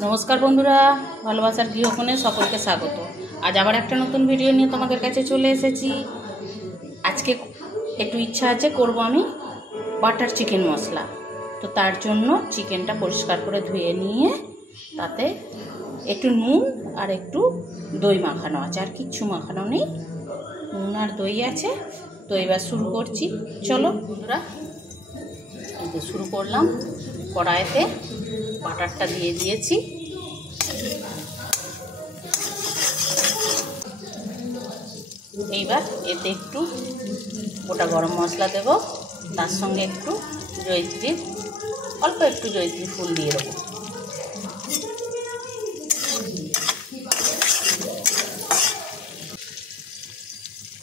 नमस्कार बंधुरा भालोबासार गृहकोणे सकलके स्वागत। आज आबार एक नतून भिडियो निये तोमादेर काछे चले एसेछि। आजके एकटु इच्छा आछे करबो आमि बाटार चिकेन मशला। तो तार जोन्नो चिकेनटा परिष्कार करे धुए निये ताते एकटु नुन और एकटु दई माखानो आछे, आर किच्छु माखानो नेই, नुन और दई आछे। तो एबार शुरू करछि, चलो बंधुरा शुरू करलाम। कड़ाईते बाटारटा दिए दिएছি। এইবার এতে একটু গোটা গরম মশলা দেব, তার সঙ্গে একটু জয়িত্রী, অল্প একটু জয়িত্রী ফুল দিয়ে দেব।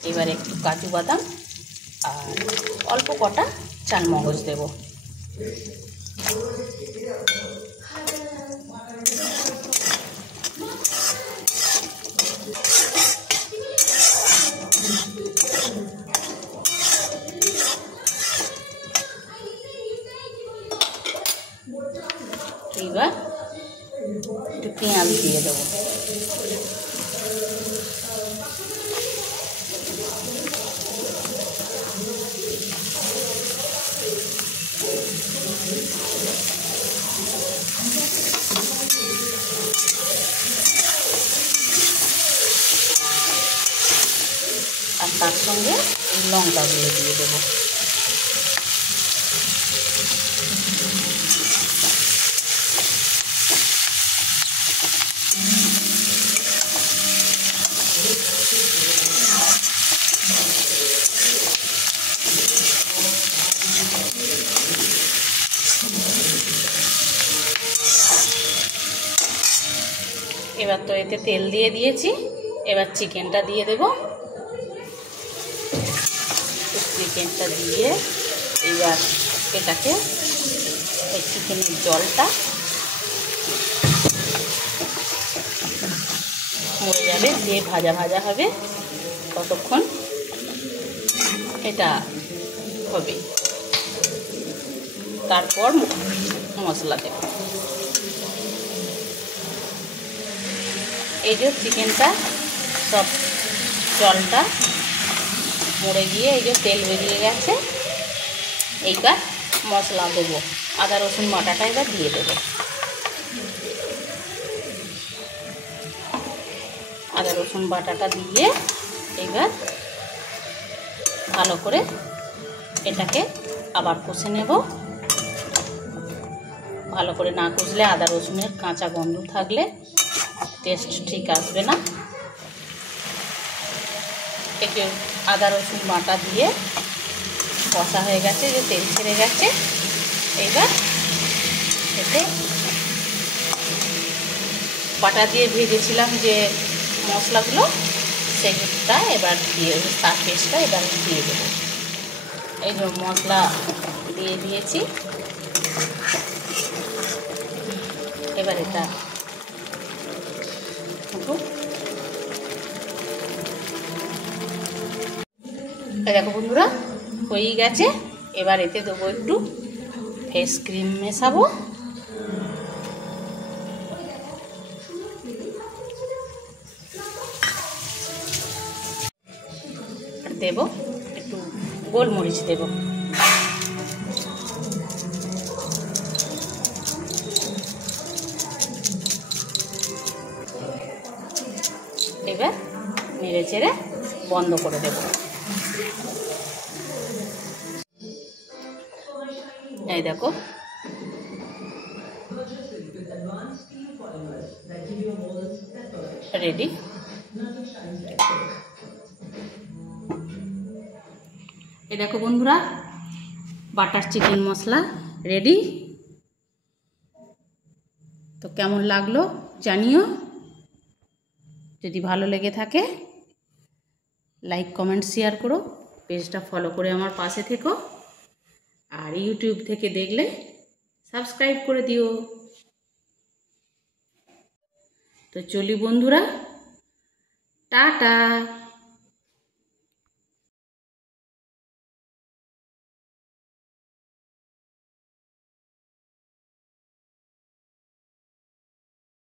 এবার একটু কাজু বাদাম আর অল্প কটা চালমগজ দেব। এবার একটু পেঁয়াজ দিয়ে দেবো। আর তার সঙ্গে লঙ্কাগুলো দিয়ে দেবো। এবার তো এতে তেল দিয়ে দিয়েছি, এবার চিকেনটা দিয়ে দেব। চিকেনটা দিয়ে এবার এটাকে এই চিকেনের জলটা মরে যাবে, দিয়ে ভাজা ভাজা হবে, ততক্ষণ এটা হবে। তারপর মশলা দেব। এই যে চিকেনটা সব জলটা মরে গিয়ে এই যে তেল বেরিয়ে গেছে। এইবার মশলা দেবো, আদা রসুন বাটাটা এবার দিয়ে দেবো। আদা রসুন বাটাটা দিয়ে এবার ভালো করে এটাকে আবার কষে নেব। ভালো করে না কষলে আদা রসুনের কাঁচা গন্ধ থাকলে টেস্ট ঠিক আসবে না। একটু আদা রসুন বাটা দিয়ে কষা হয়ে গেছে, যে তেল ছেড়ে গেছে। এইবার এতে বাটা দিয়ে ভেজেছিলাম যে মশলাগুলো, সেগুলোটা এবার দিয়ে তার পেস্টটা এবার দিয়ে দেবো। এই যে মশলা দিয়ে দিয়েছি, এবার এটা দেখো বন্ধুরা হয়ে গেছে। এবার এতে দেবো একটু ফেস ক্রিম মেশাবো। আর দেবো একটু গোলমরিচ দেব। এবার নেড়ে চেড়ে বন্ধ করে দেব। এই দেখো রেডি। এই দেখো বন্ধুরা বাটার চিকেন মশলা রেডি। তো কেমন লাগলো জানিও। যদি ভালো লেগে থাকে লাইক কমেন্ট শেয়ার করো, পেজটা ফলো করে আমার পাশে থেকো। আর ইউটিউব থেকে দেখলে সাবস্ক্রাইব করে দিও। তো চলি বন্ধুরা, টাটা।